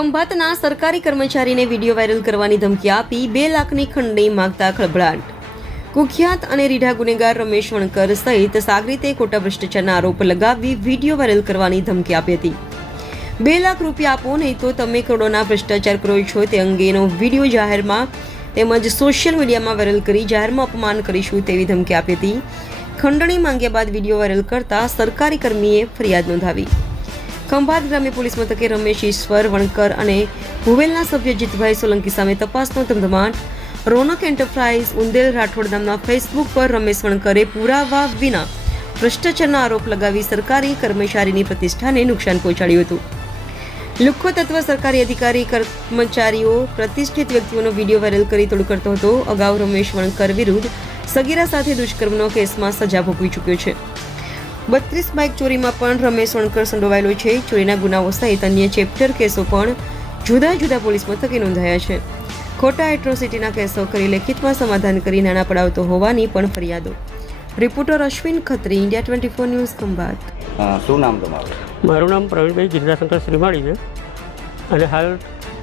ખંભાતના સરકારી કર્મચારીને video viral કરવાની ધમકી આપી 2 લાખની ખંડણી માંગતા ખળભળાટ। કુખ્યાત અને રીઢા ગુનેગાર રમેશ વણકર સહિત સાગરીતે ખોટા ભ્રષ્ટાચારના આરોપ લગાવી વિડીયો વાયરલ કરવાની ધમકી આપી હતી। 2 લાખ રૂપિયા આપો નહીં તો તમે કરોડોના ભ્રષ્ટાચાર કરો છો તે અંગેનો વિડીયો જાહેરમાં તેમજ સોશિયલ મીડિયામાં વાયરલ કરી જાહેરમાં અપમાન કરીશું તેવી ધમકી આપી હતી। ખંડણી માંગ્યા બાદ વિડીયો વાયરલ કરતા સરકારી કર્મીએ ફરિયાદ નોંધાવી। ખંભાત ગ્રામ્ય પોલીસ મથકે રમેશ ઈશ્વર વણકર અને ભુવેલના સભ્ય જીતભાઈ સોલંકી સામે તપાસનો ધમધમાટ। રોનક એન્ટરપ્રાઇઝ ઉંદેલ રાઠોડ નામના ફેસબુક પર રમેશ વણકરે પુરાવા વિના ભ્રષ્ટાચારના આરોપ લગાવી સરકારી કર્મચારીની પ્રતિષ્ઠાને નુકસાન પહોંચાડ્યું હતું। લુખ્ખો તત્વ સરકારી અધિકારી કર્મચારીઓ પ્રતિષ્ઠિત વ્યક્તિઓનો વિડીયો વાયરલ કરી તોડ કરતો હતો। અગાઉ રમેશ વણકર વિરુદ્ધ સગીરા સાથે દુષ્કર્મનો કેસમાં સજા ભોગવી ચૂક્યો છે। 32 બાઇક ચોરીમાં પણ રમેશ વણકર સંડોવાયેલો છે। ચોરીના ગુનાઓ સહિત અન્ય ચેપ્ટર કેસો પણ જુદા જુદા પોલીસ મથકે નોંધાયા છે। ખોટા એટ્રોસિટીના કેસો કરી લેખિતમાં સમાધાન કરી નાણાં પડાવતો હોવાની પણ ફરિયાદો। Reporter Ashwin Khatri, India 24 news, Khambhat. શું નામ તમારું? મારું નામ પ્રવીણભાઈ ગિરિરાશંકર શ્રીમાળી છે અને હાલ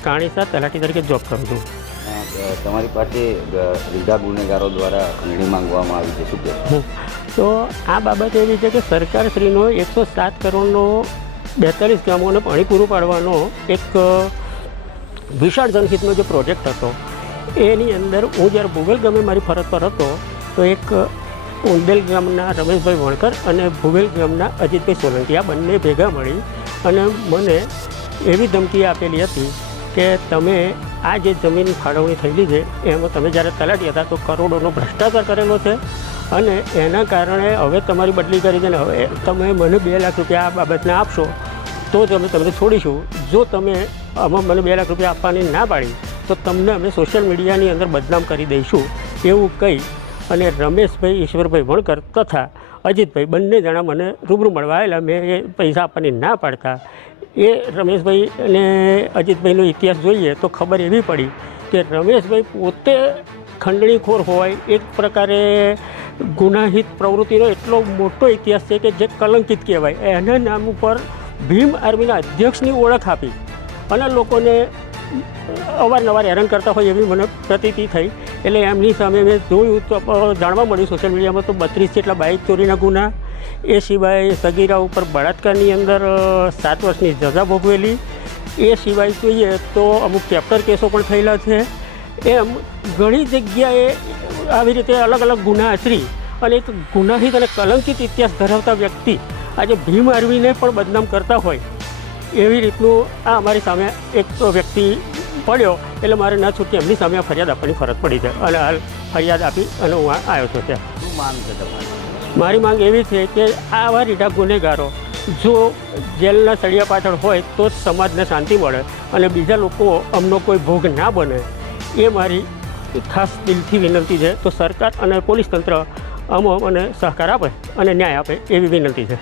કાણીસા તલાટી તરીકે જોબ કરું છું। તમારી પાસે રીઢા ગુનેગારો દ્વારા ખંડણી માંગવામાં આવી છે, શું કહેશો? તો આ બાબત એવી છે કે સરકારશ્રીનો 107 કરોડનો 42 ગામોને પાણી પૂરું પાડવાનો એક વિશાળ જનહિતનો જે પ્રોજેક્ટ હતો એની અંદર હું જ્યારે ભુવેલ ગામે મારી ફરજ પર હતો તો એક ઉંદેલ ગામના રમેશભાઈ વણકર અને ભુવેલ ગામના અજીતભાઈ સોલંકી આ બંને ભેગા મળી અને મને એવી ધમકી આપેલી હતી કે તમે આ જે જમીન ફાળવણી થયેલી છે એમાં તમે જ્યારે તલાટી હતા તો કરોડોનો ભ્રષ્ટાચાર કરેલો છે અને એના કારણે હવે તમારી બદલી કરી દે ને હવે તમે મને 2 લાખ રૂપિયા આ બાબતના આપશો તો જ અમે તમને છોડીશું। જો તમે આમાં મને 2 લાખ રૂપિયા આપવાની ના પાડી તો તમને અમે સોશિયલ મીડિયાની અંદર બદનામ કરી દઈશું એવું કહી અને રમેશભાઈ ઈશ્વરભાઈ વણકર તથા અજીતભાઈ બંને જણા મને રૂબરૂ મળવા આવેલા। મેં એ પૈસા આપવાની ના પાડતા એ રમેશભાઈ અને અજીતભાઈનો ઇતિહાસ જોઈએ તો ખબર એવી પડી કે રમેશભાઈ પોતે ખંડણીખોર હોય, એક પ્રકારે ગુનાહિત પ્રવૃત્તિનો એટલો મોટો ઇતિહાસ છે કે જે કલંકિત કહેવાય। એના નામ ઉપર ભીમ આર્મીના અધ્યક્ષની ઓળખ આપી અને લોકોને અવારનવાર હેરાન કરતા હોય એવી મને પ્રતીતિ થઈ। એટલે એમની સામે મેં જોયું તો જાણવા મળ્યું સોશિયલ મીડિયામાં તો 32 જેટલા બાઇક ચોરીના ગુના, એ સિવાય સગીરા ઉપર બળાત્કારની અંદર 7 વર્ષની સજા ભોગવેલી, એ સિવાય જોઈએ તો અમુક ચેપ્ટર કેસો પણ થયેલા છે। એમ ઘણી જગ્યાએ આવી રીતે અલગ અલગ ગુના આચરી અને એક ગુનાહિત અને કલંકિત ઇતિહાસ ધરાવતા વ્યક્તિ આજે ભીમ આર્મીને પણ બદનામ કરતા હોય એવી રીતનું આ અમારી સામે એક વ્યક્તિ પડ્યો એટલે મારે ના છૂટકી એમની સામે ફરિયાદ આપવાની ફરજ પડી છે અને હાલ ફરિયાદ આપી અને હું આવ્યો છું ત્યાં। શું માંગ છે તમારી? મારી માંગ એવી છે કે આવા રીઢા ગુનેગારો જો જેલના સળિયા પાછળ હોય તો જ સમાજને શાંતિ મળે અને બીજા લોકો અમનો કોઈ ભોગ ના બને એ મારી ખાસ દિલથી વિનંતી છે। તો સરકાર અને પોલીસ તંત્ર અમને સહકાર આપે અને ન્યાય આપે એવી વિનંતી છે।